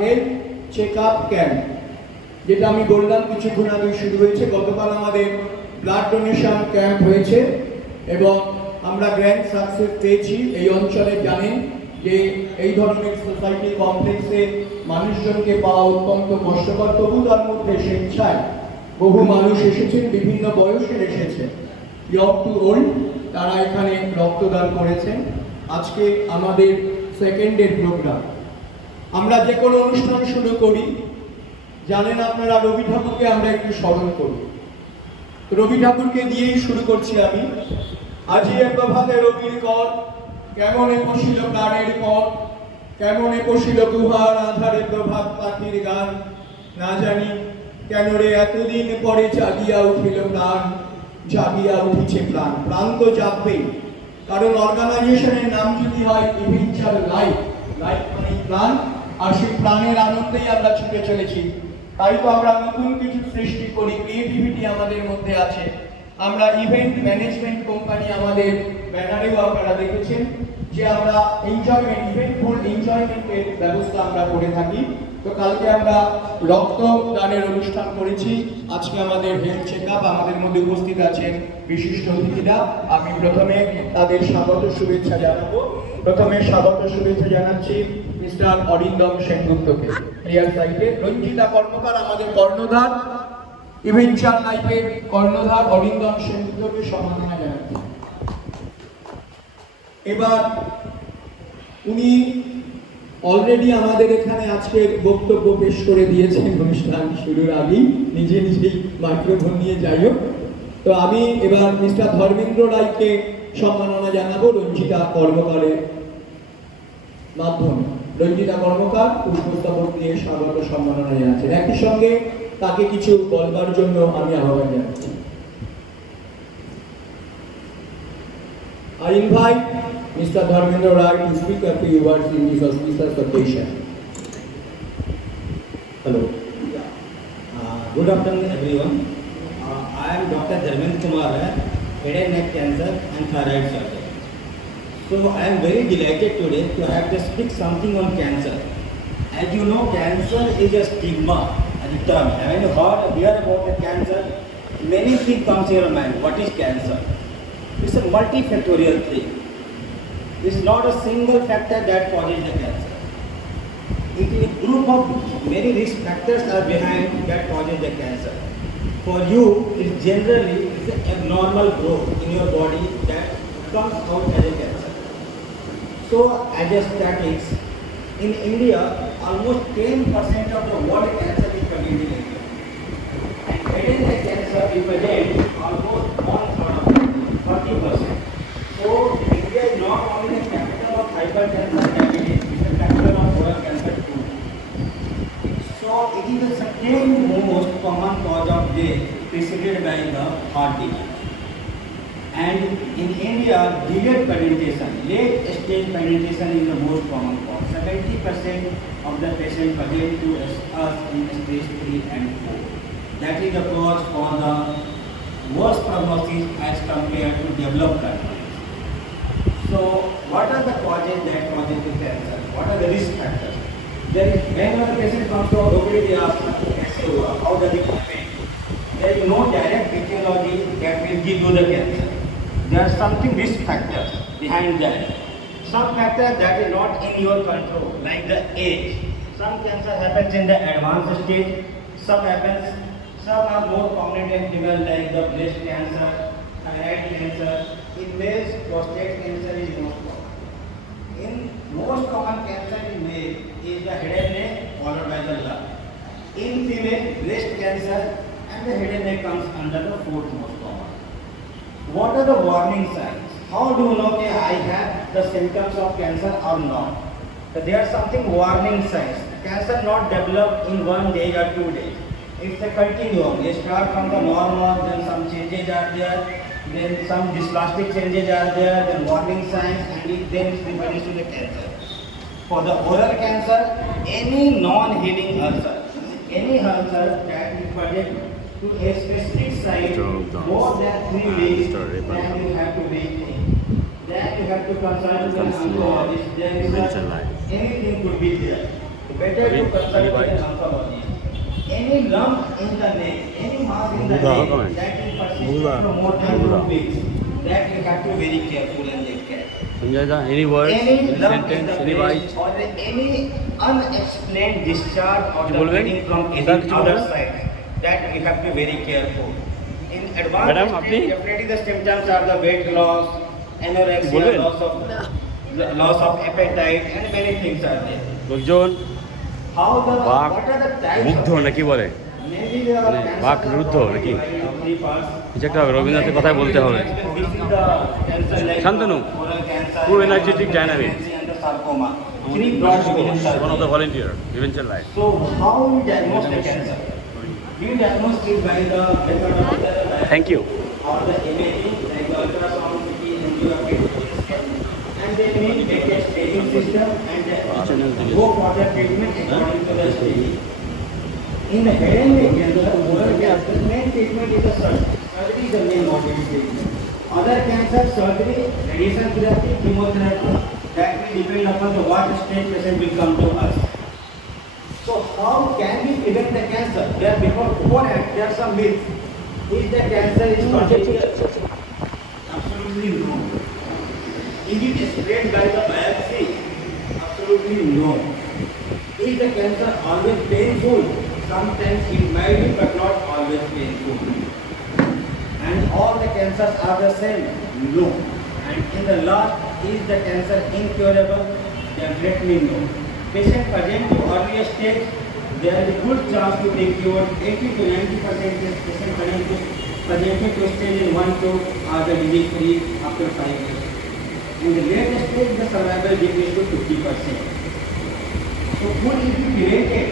Health check up camp, যেটা আমি বললাম কিছুক্ষণ আগে শুরু হয়েছে। গতকাল আমাদের ব্লাড ডোনেশন ক্যাম্প হয়েছে এবং আমরা গ্র্যান্ড সাকসেস পেয়েছি। এই অঞ্চলে জানেন যে এই ধরনের সোসাইটি কমপ্লেক্সে মানুষজনকে পাওয়া অত্যন্ত কষ্টকর, তবু তার মধ্যে স্বেচ্ছায় বহু মানুষ এসেছেন, বিভিন্ন বয়সের এসেছে, ইয়ং টু ওল্ড, তারা এখানে রক্তদান করেছেন। আজকে আমাদের সেকেন্ডের প্রোগ্রাম। আমরা যে কোনো অনুষ্ঠান শুরু করি, জানেন আপনারা, রবি ঠাকুরকে আমরা একটু স্মরণ করি। রবি ঠাকুরকে দিয়েই শুরু করছি আমি। আজি এ প্রভাতে রবির কর, কেমন এ পশিল প্রাণের পর, কেমন এ পশিল গুহার আধারে প্রভাত পাখির গান, না জানি কেন রে এতদিন পরে জাগিয়া উঠিল প্রাণ, জাগিয়া উঠিছে প্রাণ। প্রাণ তো জাগবেই, কারণ অর্গানাইজেশনের নাম যদি হয় ইভিনচার লাইফ, লাইফ মানে প্রাণ, আর সেই প্রাণের আনন্দেই আমরা ছুটে চলেছি। তাই তো আমরা নতুন কিছু সৃষ্টি করি, ক্রিয়েটিভিটি আমাদের মধ্যে আছে। আমরা ইভেন্ট ম্যানেজমেন্ট কোম্পানি, আমাদের ব্যানারেও আপনারা দেখেছেন যে আমরা এনজয়মেন্ট, ইভেন্টফুল এনজয়মেন্টের ব্যবস্থা আমরা করে থাকি। তো কালকে আমরা রক্তদানের অনুষ্ঠান করেছি, আজকে আমাদের হেলথ চেক আপ। আমাদের মধ্যে উপস্থিত আছেন বিশিষ্ট অতিথিরা। আমি প্রথমে তাদের স্বাগত শুভেচ্ছা জানাবো। প্রথমে স্বাগত শুভেচ্ছা জানাচ্ছি মিস্টার অরিন্দম সেনগুপ্তকে, ক্লিয়ার সাইটে। রঞ্জিতা কর্মকার আমাদের কর্ণধার, ইভেনচার লাইফের কর্ণধার অরিন্দম সেনগুপ্তকে সম্মাননা জানাচ্ছি। এবার উনি অলরেডি আমাদের এখানে আজকের বক্তব্য পেশ করে দিয়েছেন অনুষ্ঠান শুরুর আগেই, নিজেই মাইক্রোফোন নিয়ে। যাই হোক, তো আমি এবার মিস্টার ধর্মেন্দ্র রায়কে সম্মাননা জানাবো রঞ্জিতা কর্মকারের মাধ্যমে। রঞ্জিতা কর্মকার পুষ্পস্তবক দিয়ে স্বাগত সম্মাননা জানাচ্ছেন। একই সঙ্গে তাকে কিছু বলবার জন্য আমি আহ্বান জানাচ্ছি। I invite Mr. Dharmendra Rai to speak a few words in this auspicious occasion. Hello. Good afternoon, everyone. I am Dr. Dharmendra Kumar Rai, head and neck cancer and thyroid surgeon. So I am very delighted today to have to speak something on cancer. As you know, cancer is a stigma as a term. When you hear about the cancer, many things come to your mind. What is cancer? It's a multifactorial thing. It's not a single factor that causes the cancer. It is a group of many risk factors are behind that causes the cancer. For you, it generally is an abnormal growth in your body that comes out as a cancer. So, as a statistics, in India, almost 10% of the world cancer is committed in India. And head and neck cancer represents almost 1/3 of it, 30%. So, India is not only the capital of hypertension diabetes, it's the capital of oral cancer too. So, it is the second most common cause of death, preceded by the heart disease. And in India, delayed pregnancy, late stage pregnancy is the most common cause. 70% of the patients present to us in stage 3 and 4. That is the cause for the worst prognosis as compared to developed countries. So, what are the causes that causes the cancer? What are the risk factors? There is, when the patient comes to our OPD, they ask, how does it happen? There is no direct etiology that will give you the cancer. There are something risk factors behind that. Some factors that is not in your control, like the age. Some cancer happens in the advanced stage. Some are more common in females, like the breast cancer, thyroid cancer. In males, prostate cancer is most common. In most common cancer in male is the head and neck followed by the lung. In female, breast cancer and the head and neck comes under the fourth most common. What are the warning signs? How do you know that I have the symptoms of cancer or not? So there are something warning signs. Cancer not develop in 1 day or 2 days. It's a continuum. You start from the normal, then some changes are there, then some dysplastic changes are there, then warning signs, and then it refers to the cancer. For the oral cancer, any non-healing ulcer, any ulcer that is present to a specific site more than 3 weeks, then you have to wait. Then you have to consult with an oncologist. There is anything could be there. better to consult with an oncologist. Any lump in the neck, any mass in the neck that is persistent for more than 2 weeks, that you have to be very careful and take care. Sanjay दा any words, Any any lump in sentence, the any breast bite? or any unexplained discharge or কিছু the বলবেন? bleeding from sir, any কিছু other বলবেন? side, that you have to be very careful. In advanced Madam, stage, আপনি? definitely the symptoms are the weight loss, anorexia, বলবেন? loss of appetite, and many things are there. লোকজন How the বাঘ what are the types মুগ্ধ of নাকি বলে mainly the মানে cancer বাঘ are রুদ্ধ broken নাকি? divided into 3 parts. কিছু একটা রবীন্দ্রনাথের কথাই বলতে হবে। This is the cancer like Shantanu, oral cancer, খুব energetic, dynamic. and the sarcoma. 3 broad divisions are one of the there. volunteer, Prevention Life. So how we diagnose the cancer? We diagnose it by the method of the Thank you. or the imaging like the ultrasound, CT, angiography, scan, and then we take a staging system and go for the treatment according to the staging. In the head and neck cancer, oral cancer, main treatment is the surgery. Surgery is the main morbidity treatment. Other cancer, surgery, radiation therapy, chemotherapy, that will depend upon the what stage patient will come to us. So how can we prevent the cancer? There before that, there are some myths. Is the cancer is contagious? Absolutely no. Is it spread by the biopsy? Absolutely no. Is the cancer always painful? Sometimes it might be, but not always painful. And all the cancers are the same? No. And in the last, is the cancer incurable? Definitely no. Patient present to earlier stage, there is a good chance to be cured. 80 to 90% is patient presented to stage in 1 to are the disease free after 5 years. In the later stage, the survival decreases to 50%. So, could it be prevented?